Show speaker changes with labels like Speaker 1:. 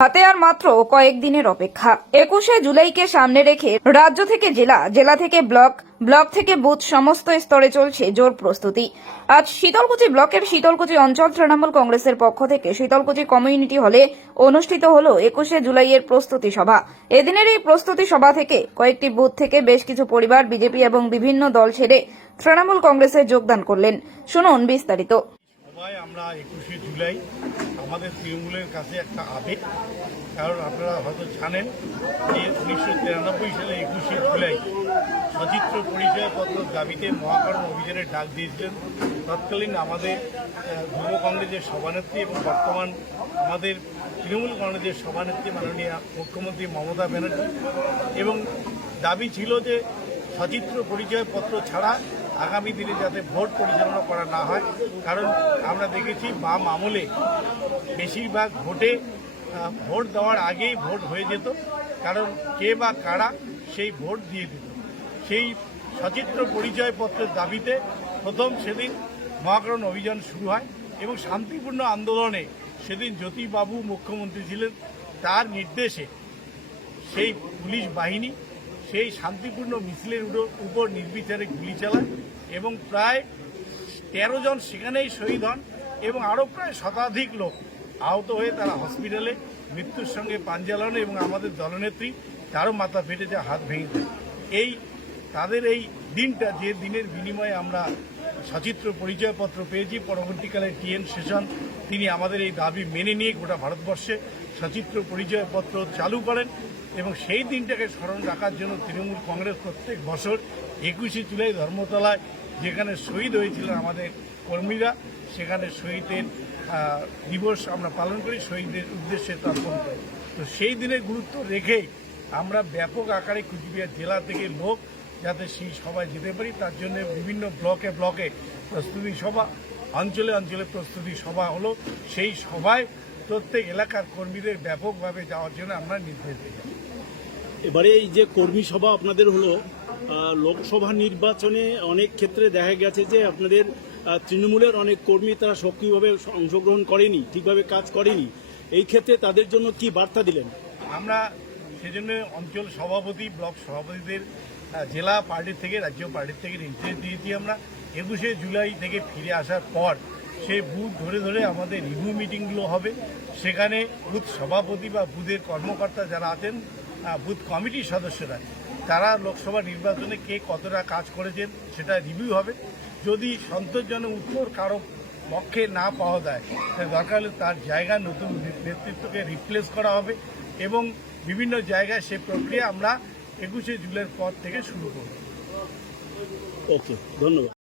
Speaker 1: হাতে আর মাত্র কয়েকদিনের অপেক্ষা। একুশে জুলাইকে সামনে রেখে রাজ্য থেকে জেলা জেলা থেকে ব্লক ব্লক থেকে বুথ সমস্ত স্তরে চলছে জোর প্রস্তুতি। আজ শীতলকুচি ব্লকের শীতলকুচি অঞ্চল তৃণমূল কংগ্রেসের পক্ষ থেকে শীতলকুচি কমিউনিটি হলে অনুষ্ঠিত হল একুশে জুলাইয়ের প্রস্তুতি সভা। এদিনের এই প্রস্তুতি সভা থেকে কয়েকটি বুথ থেকে বেশ কিছু পরিবার, বিজেপি এবং বিভিন্ন দল ছেড়ে তৃণমূল কংগ্রেসে যোগদান করলেন। শুনুন বিস্তারিত।
Speaker 2: আমরা একুশে জুলাই আমাদের তৃণমূলের কাছে একটা আবেগ। কারণ আপনারা হয়তো জানেন যে উনিশশো তিরানব্বই সালে একুশে জুলাই সচিত্র পরিচয়পত্র দাবিতে মহাকরণ অভিযানের ডাক দিয়েছিলেন। তৎকালীন আমাদের যুব কংগ্রেসের সভানেত্রী এবং বর্তমান আমাদের তৃণমূল কংগ্রেসের সভানেত্রী মাননীয় মুখ্যমন্ত্রী মমতা ব্যানার্জি। এবং দাবি ছিল যে সচিত্র পরিচয়পত্র ছাড়া আগামী দিনে যাতে ভোট পরিচালনা করা না হয়, কারণ আমরা দেখেছি বাম আমলে বেশিরভাগ ভোটে ভোট দেওয়ার আগেই ভোট হয়ে যেত, কারণ কে বা কারা সেই ভোট দিয়ে দিত। সেই সচিত্র পরিচয়পত্রের দাবিতে প্রথম সেদিন মহাকরণ অভিযান শুরু হয় এবং শান্তিপূর্ণ আন্দোলনে সেদিন জ্যোতিবাবু মুখ্যমন্ত্রী ছিলেন। তার নির্দেশে সেই পুলিশ বাহিনী সেই শান্তিপূর্ণ মিছিলের উপর নির্বিচারে গুলি চালায় এবং প্রায় তেরো জন সেখানেই শহীদ হন এবং আরও প্রায় শতাধিক লোক আহত হয়ে তারা হসপিটালে মৃত্যুর সঙ্গে পাঞ্জালন এবং আমাদের দলনেত্রী তারও মাথা ফেটে যা হাত ভেঙে যায়। এই তাদের এই দিনটা যে দিনের বিনিময়ে আমরা সচিত্র পরিচয়পত্র পেয়েছি। পরবর্তীকালে টিএন সেশন, তিনি আমাদের এই দাবি মেনে নিয়ে গোটা ভারতবর্ষে সচিত্র পরিচয়পত্র চালু করেন এবং সেই দিনটাকে স্মরণ রাখার জন্য তৃণমূল কংগ্রেস প্রত্যেক বছর একুশে জুলাই ধর্মতলায় যেখানে শহীদ হয়েছিলেন আমাদের কর্মীরা, সেখানে শহীদের দিবস আমরা পালন করি, শহীদের উদ্দেশ্যে তর্পণ করি। তো সেই দিনের গুরুত্ব রেখেই আমরা ব্যাপক আকারে কুচবিহার জেলা থেকে লোক যাতে সেই সভায় যেতে পারি তার জন্য বিভিন্ন ব্লকে ব্লকে প্রস্তুতি সভা অঞ্চলে অঞ্চলে প্রস্তুতি সভা হলো। সেই সভায় প্রত্যেক এলাকার কর্মীদের ব্যাপকভাবে যাওয়ার জন্য আমরা নির্দেশ দিই।
Speaker 3: এবারে এই যে কর্মী সভা আপনাদের হলো লোকসভা নির্বাচনে অনেক ক্ষেত্রে দেখা গেছে যে আপনাদের তৃণমূলের অনেক কর্মী তারা সক্রিয়ভাবে অংশগ্রহণ করেনি ঠিকভাবে কাজ করেনি। এই ক্ষেত্রে তাদের জন্য কি বার্তা দিলেন?
Speaker 2: আমরা সেজন্য অঞ্চল সভাপতি, ব্লক সভাপতিদের জেলা পার্টির থেকে, রাজ্য পার্টির থেকে নির্দেশ দিয়েছি আমরা। একুশে জুলাই থেকে ফিরে আসার পর সেই বুথ ধরে ধরে আমাদের রিভিউ মিটিংগুলো হবে। সেখানে বুথ সভাপতি বা বুথের কর্মকর্তা যারা আছেন বুথ কমিটির সদস্যরা, তারা লোকসভা নির্বাচনে কে কতটা কাজ করেছেন সেটা রিভিউ হবে। যদি সন্তোষজনক উত্তর কারও পক্ষে না পাওয়া যায় দরকার হলে তার জায়গা নতুন নেতৃত্বকে রিপ্লেস করা হবে এবং বিভিন্ন জায়গায় সে প্রক্রিয়া আমরা একুশে জুলাইয়ের পর থেকে শুরু করব।
Speaker 3: ওকে ধন্যবাদ।